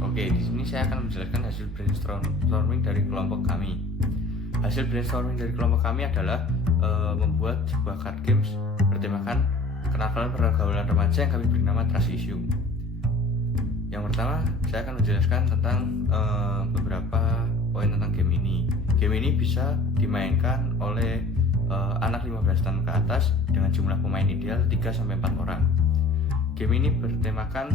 Oke, di sini saya akan menjelaskan hasil brainstorming dari kelompok kami. Hasil brainstorming dari kelompok kami adalah membuat sebuah card games bertemakan kenakalan pergaulan remaja yang kami beri nama Trust Issue. Yang pertama, saya akan menjelaskan tentang beberapa poin tentang game ini. Game ini bisa dimainkan oleh anak 15 tahun ke atas dengan jumlah pemain ideal 3-4 orang. Game ini bertemakan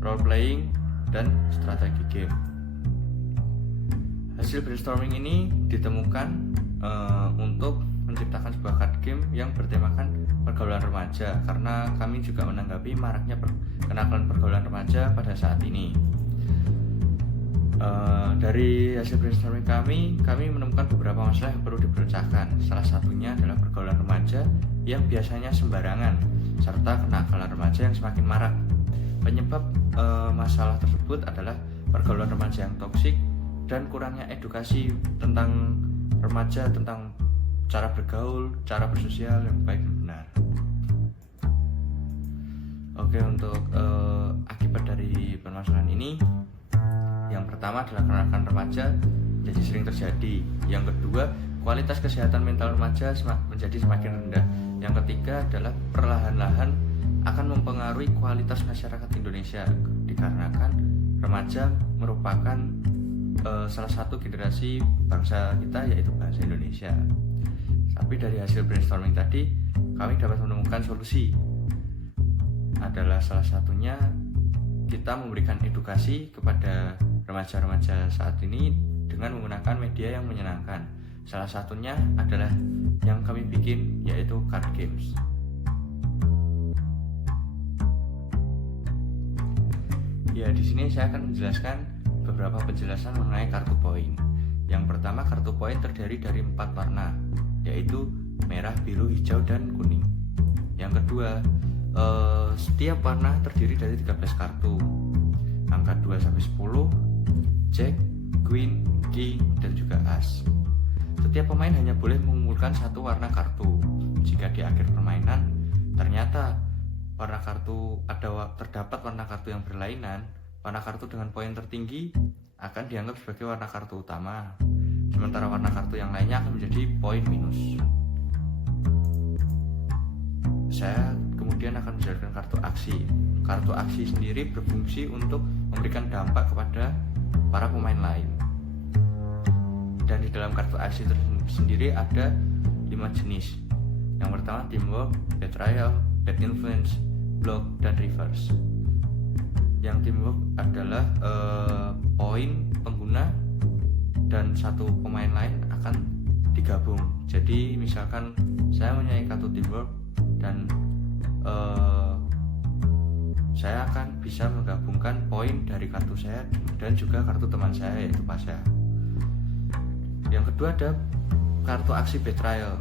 role playing dan strategi game. Hasil brainstorming ini ditemukan untuk menciptakan sebuah card game yang bertemakan pergaulan remaja, karena kami juga menanggapi maraknya kenakalan pergaulan remaja pada saat ini. Dari hasil brainstorming kami menemukan beberapa masalah yang perlu dipecahkan. Salah satunya adalah pergaulan remaja yang biasanya sembarangan, serta kenakalan remaja yang semakin marak. Penyebab masalah tersebut adalah pergaulan remaja yang toksik dan kurangnya edukasi tentang remaja, tentang cara bergaul, cara bersosial yang baik dan benar. Oke, untuk akibat dari permasalahan ini, yang pertama adalah kenakalan remaja jadi sering terjadi. Yang kedua, kualitas kesehatan mental remaja menjadi semakin rendah. Yang ketiga adalah perlahan-lahan akan mempengaruhi kualitas masyarakat Indonesia, dikarenakan remaja merupakan salah satu generasi bangsa kita, yaitu bangsa Indonesia. Tapi dari hasil brainstorming tadi, kami dapat menemukan solusi. Adalah salah satunya kita memberikan edukasi kepada remaja-remaja saat ini dengan menggunakan media yang menyenangkan. Salah satunya adalah yang kami bikin, yaitu card games. Ya, di sini saya akan menjelaskan beberapa penjelasan mengenai kartu poin. Yang pertama, kartu poin terdiri dari 4 warna, yaitu merah, biru, hijau, dan kuning. Yang kedua, setiap warna terdiri dari 13 kartu, angka 2-10, Jack, Queen, King, dan juga As. Setiap pemain hanya boleh mengumpulkan satu warna kartu. Jika di akhir permainan ternyata warna kartu terdapat warna kartu yang berlainan, warna kartu dengan poin tertinggi akan dianggap sebagai warna kartu utama, sementara warna kartu yang lainnya akan menjadi poin minus. Saya kemudian akan menjelaskan kartu aksi. Kartu aksi sendiri berfungsi untuk memberikan dampak kepada para pemain lain. Dan di dalam kartu aksi sendiri ada 5 jenis. Yang pertama, teamwork, betrayal, bad influence, block, dan reverse. Yang teamwork adalah poin pengguna dan satu pemain lain akan digabung. Jadi misalkan saya mempunyai kartu teamwork dan saya akan bisa menggabungkan poin dari kartu saya dan juga kartu teman saya, yaitu Pasha. Yang kedua ada kartu aksi betrayal.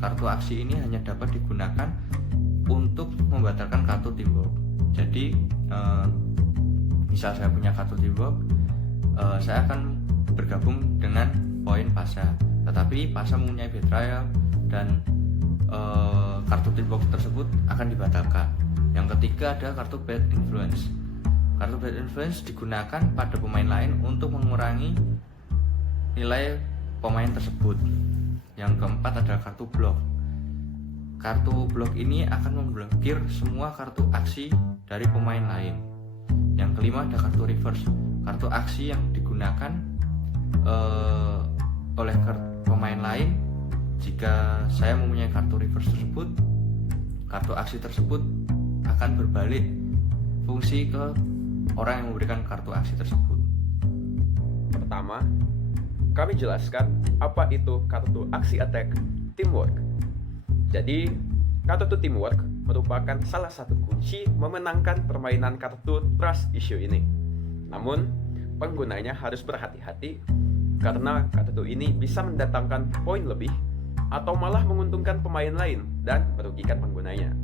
Kartu aksi ini hanya dapat digunakan untuk membatalkan kartu teamwork. Jadi misal saya punya kartu teamwork, saya akan bergabung dengan poin Pasha, tetapi Pasha mempunyai betrayal dan kartu teamwork tersebut akan dibatalkan. Yang ketiga ada kartu bad influence. Kartu bad influence digunakan pada pemain lain untuk mengurangi nilai pemain tersebut. Yang keempat adalah kartu block. Kartu block ini akan memblokir semua kartu aksi dari pemain lain. Yang kelima ada kartu reverse. Kartu aksi yang digunakan oleh pemain lain. Jika saya mempunyai kartu reverse tersebut, kartu aksi tersebut akan berbalik fungsi ke orang yang memberikan kartu aksi tersebut. Pertama, kami jelaskan apa itu kartu aksi attack teamwork. Jadi, kartu teamwork merupakan salah satu kunci memenangkan permainan kartu Trust Issue ini. Namun, penggunanya harus berhati-hati karena kartu ini bisa mendatangkan poin lebih atau malah menguntungkan pemain lain dan merugikan penggunanya.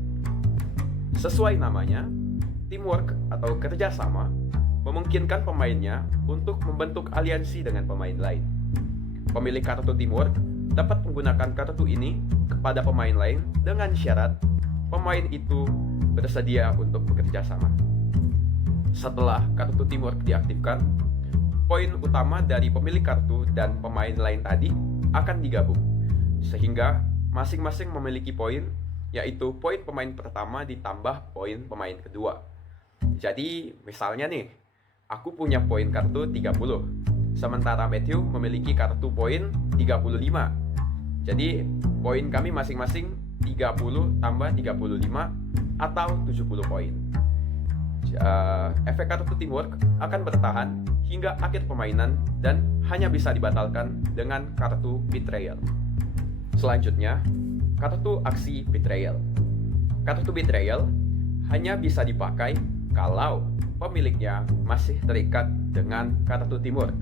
Sesuai namanya, teamwork atau kerjasama memungkinkan pemainnya untuk membentuk aliansi dengan pemain lain. Pemilik kartu teamwork dapat menggunakan kartu ini kepada pemain lain dengan syarat pemain itu bersedia untuk bekerja sama. Setelah kartu teamwork diaktifkan, poin utama dari pemilik kartu dan pemain lain tadi akan digabung, sehingga masing-masing memiliki poin, yaitu poin pemain pertama ditambah poin pemain kedua. Jadi misalnya nih, aku punya poin kartu 30, sementara Matthew memiliki kartu poin 35. Jadi poin kami masing-masing 30 tambah 35 atau 70 poin. Efek kartu teamwork akan bertahan hingga akhir permainan dan hanya bisa dibatalkan dengan kartu betrayal. Selanjutnya, kartu aksi betrayal. Kartu betrayal hanya bisa dipakai kalau pemiliknya masih terikat dengan kartu teamwork.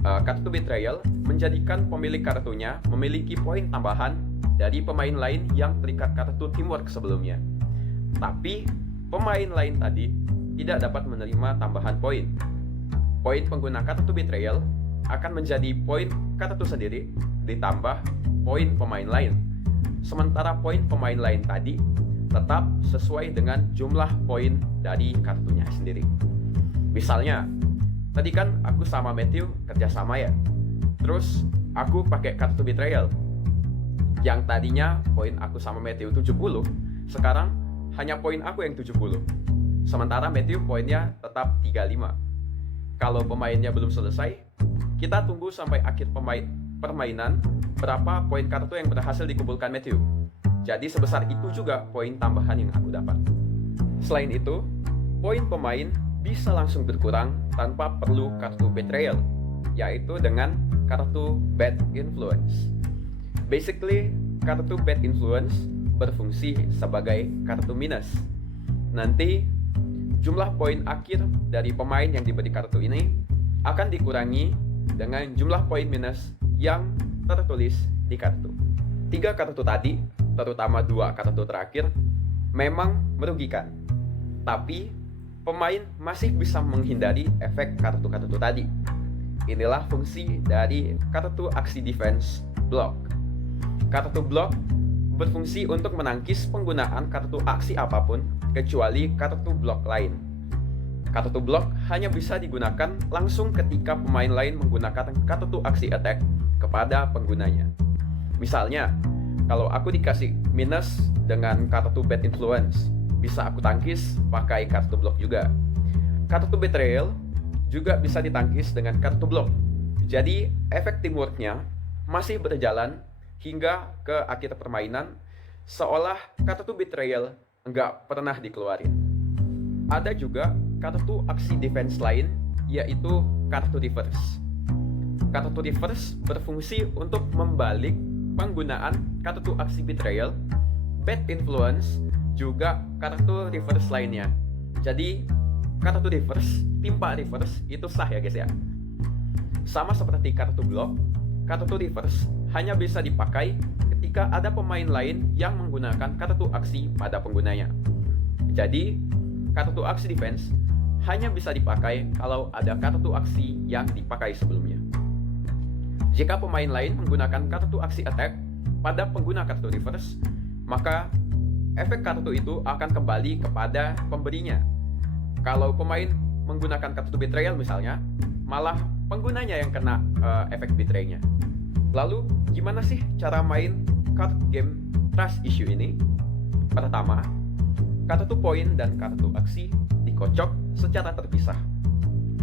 Kartu betrayal menjadikan pemilik kartunya memiliki poin tambahan dari pemain lain yang terikat kartu teamwork sebelumnya. Tapi pemain lain tadi tidak dapat menerima tambahan poin. Poin pengguna kartu betrayal akan menjadi poin kartu sendiri ditambah poin pemain lain. Sementara poin pemain lain tadi tetap sesuai dengan jumlah poin dari kartunya sendiri. Misalnya, tadi kan aku sama Matthew kerjasama ya. Terus aku pakai kartu betrayal. Yang tadinya poin aku sama Matthew 70, sekarang hanya poin aku yang 70. Sementara Matthew poinnya tetap 35. Kalau pemainnya belum selesai, kita tunggu sampai akhir permainan berapa poin kartu yang berhasil dikumpulkan Matthew. Jadi sebesar itu juga poin tambahan yang aku dapat. Selain itu, poin pemain bisa langsung berkurang tanpa perlu kartu betrayal, yaitu dengan kartu bad influence. Basically, kartu bad influence berfungsi sebagai kartu minus. Nanti jumlah poin akhir dari pemain yang diberi kartu ini akan dikurangi dengan jumlah poin minus yang tertulis di kartu. 3 kartu tadi, terutama 2 kartu terakhir, memang merugikan. Tapi pemain masih bisa menghindari efek kartu-kartu tadi. Inilah fungsi dari kartu aksi defense block. Kartu block berfungsi untuk menangkis penggunaan kartu aksi apapun kecuali kartu blok lain. Kartu blok hanya bisa digunakan langsung ketika pemain lain menggunakan kartu aksi attack kepada penggunanya. Misalnya, kalau aku dikasih minus dengan kartu bad influence, bisa aku tangkis pakai kartu blok juga. Kartu betrayal juga bisa ditangkis dengan kartu blok. Jadi, efek teamworknya masih berjalan hingga ke akhir permainan, seolah kartu betrayal nggak pernah dikeluarin. Ada juga kartu aksi defense lain, yaitu kartu reverse. Kartu reverse berfungsi untuk membalik penggunaan kartu aksi betrayal, bad influence, juga kartu reverse lainnya. Jadi, kartu reverse, timpa reverse itu sah ya guys ya. Sama seperti kartu blok, kartu reverse hanya bisa dipakai ketika ada pemain lain yang menggunakan kartu aksi pada penggunanya. Jadi, kartu aksi defense hanya bisa dipakai kalau ada kartu aksi yang dipakai sebelumnya. Jika pemain lain menggunakan kartu aksi attack pada pengguna kartu reverse, maka efek kartu itu akan kembali kepada pemberinya. Kalau pemain menggunakan kartu betrayal misalnya, malah penggunanya yang kena efek betraynya. Lalu, gimana sih cara main card game trust issue ini? Pertama, kartu poin dan kartu aksi dikocok secara terpisah.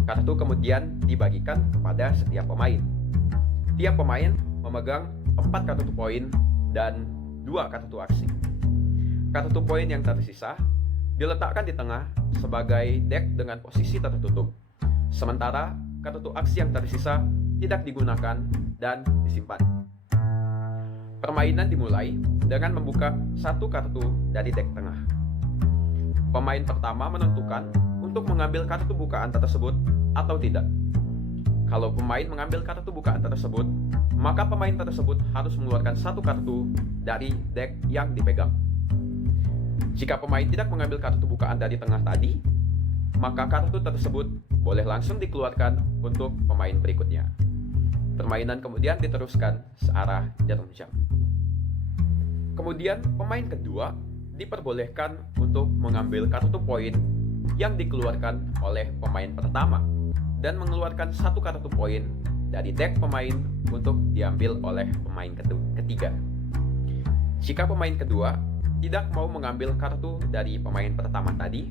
Kartu kemudian dibagikan kepada setiap pemain. Tiap pemain memegang 4 kartu poin dan 2 kartu aksi. Kartu poin yang tersisa diletakkan di tengah sebagai deck dengan posisi tertutup. Sementara kartu aksi yang tersisa tidak digunakan dan disimpan. Permainan dimulai dengan membuka 1 kartu dari deck tengah. Pemain pertama menentukan untuk mengambil kartu bukaan tersebut atau tidak. Kalau pemain mengambil kartu bukaan tersebut, maka pemain tersebut harus mengeluarkan 1 kartu dari deck yang dipegang. Jika pemain tidak mengambil kartu bukaan dari tengah tadi, maka kartu tersebut boleh langsung dikeluarkan untuk pemain berikutnya. Permainan kemudian diteruskan searah jarum jam. Kemudian pemain kedua diperbolehkan untuk mengambil kartu poin yang dikeluarkan oleh pemain pertama dan mengeluarkan satu kartu poin dari deck pemain untuk diambil oleh pemain ketiga. Jika pemain kedua tidak mau mengambil kartu dari pemain pertama tadi,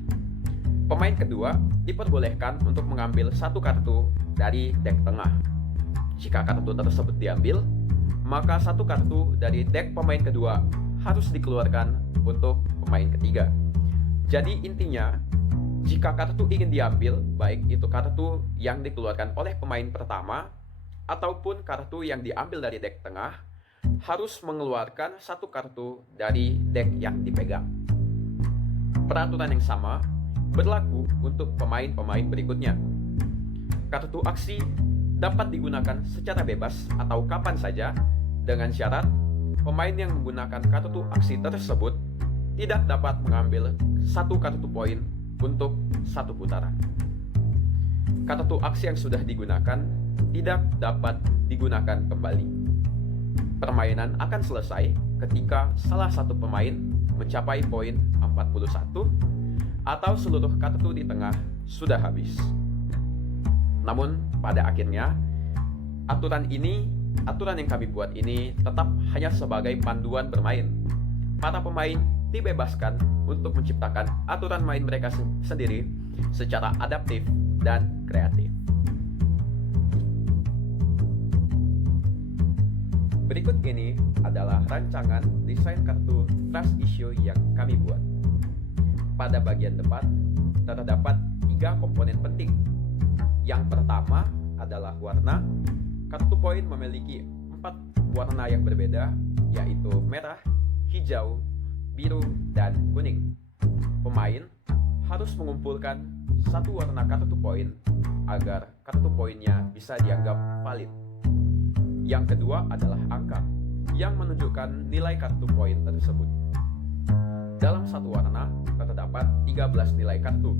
pemain kedua diperbolehkan untuk mengambil satu kartu dari deck tengah. Jika kartu tersebut diambil, maka satu kartu dari deck pemain kedua harus dikeluarkan untuk pemain ketiga. Jadi intinya, jika kartu ingin diambil, baik itu kartu yang dikeluarkan oleh pemain pertama ataupun kartu yang diambil dari deck tengah, harus mengeluarkan satu kartu dari deck yang dipegang. Peraturan yang sama berlaku untuk pemain-pemain berikutnya. Kartu aksi dapat digunakan secara bebas atau kapan saja, dengan syarat pemain yang menggunakan kartu aksi tersebut tidak dapat mengambil satu kartu poin untuk satu putaran. Kartu aksi yang sudah digunakan tidak dapat digunakan kembali. Permainan akan selesai ketika salah satu pemain mencapai poin 41 atau seluruh kartu di tengah sudah habis. Namun pada akhirnya aturan yang kami buat ini tetap hanya sebagai panduan bermain. Para pemain dibebaskan untuk menciptakan aturan main mereka sendiri secara adaptif dan kreatif. Berikut ini adalah rancangan desain kartu Trust Issue yang kami buat. Pada bagian depan terdapat 3 komponen penting. Yang pertama adalah warna. Kartu poin memiliki 4 warna yang berbeda, yaitu merah, hijau, biru, dan kuning. Pemain harus mengumpulkan satu warna kartu poin agar kartu poinnya bisa dianggap valid. Yang kedua adalah angka yang menunjukkan nilai kartu poin tersebut. Dalam satu warna terdapat 13 nilai kartu,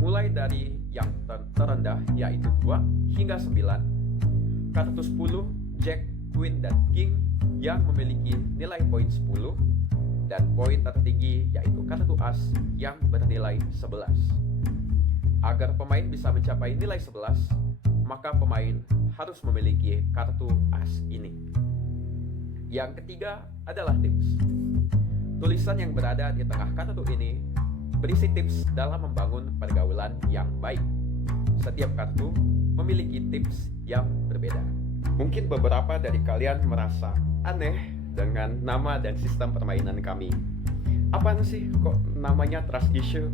mulai dari yang terendah yaitu 2 hingga 9. Kartu 10, Jack, Queen, dan King yang memiliki nilai poin 10, dan poin tertinggi yaitu kartu as yang bernilai 11. Agar pemain bisa mencapai nilai 11, maka pemain harus memiliki kartu as ini. Yang ketiga adalah tips. Tulisan yang berada di tengah kartu ini berisi tips dalam membangun pergaulan yang baik. Setiap kartu memiliki tips yang berbeda. Mungkin beberapa dari kalian merasa aneh dengan nama dan sistem permainan kami. Apaan sih kok namanya Trust Issue?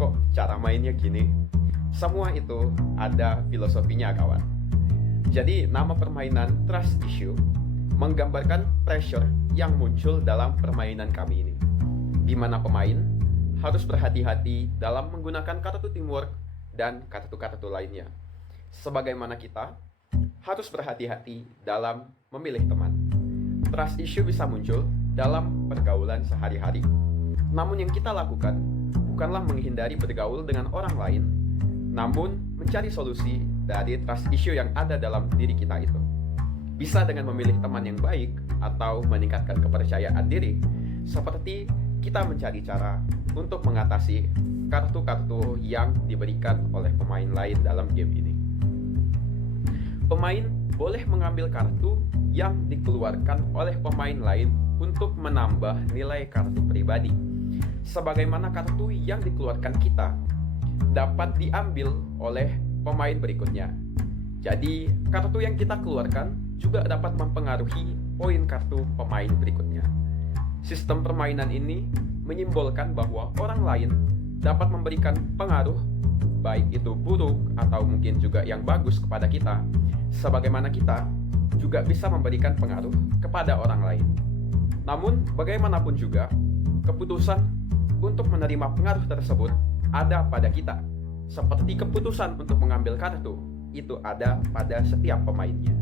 Kok cara mainnya gini? Semua itu ada filosofinya, kawan. Jadi nama permainan Trust Issue menggambarkan pressure yang muncul dalam permainan kami ini, di mana pemain harus berhati-hati dalam menggunakan kartu teamwork dan kartu-kartu lainnya. Sebagaimana kita harus berhati-hati dalam memilih teman. Trust issue bisa muncul dalam pergaulan sehari-hari. Namun yang kita lakukan bukanlah menghindari bergaul dengan orang lain, namun mencari solusi dari trust issue yang ada dalam diri kita itu. Bisa dengan memilih teman yang baik atau meningkatkan kepercayaan diri, seperti kita mencari cara untuk mengatasi kartu-kartu yang diberikan oleh pemain lain dalam game ini. Pemain boleh mengambil kartu yang dikeluarkan oleh pemain lain untuk menambah nilai kartu pribadi. Sebagaimana kartu yang dikeluarkan kita dapat diambil oleh pemain berikutnya. Jadi, kartu yang kita keluarkan juga dapat mempengaruhi poin kartu pemain berikutnya. Sistem permainan ini menyimbolkan bahwa orang lain dapat memberikan pengaruh, baik itu buruk atau mungkin juga yang bagus kepada kita, sebagaimana kita juga bisa memberikan pengaruh kepada orang lain. Namun, bagaimanapun juga, keputusan untuk menerima pengaruh tersebut ada pada kita. Seperti keputusan untuk mengambil kartu, itu ada pada setiap pemainnya.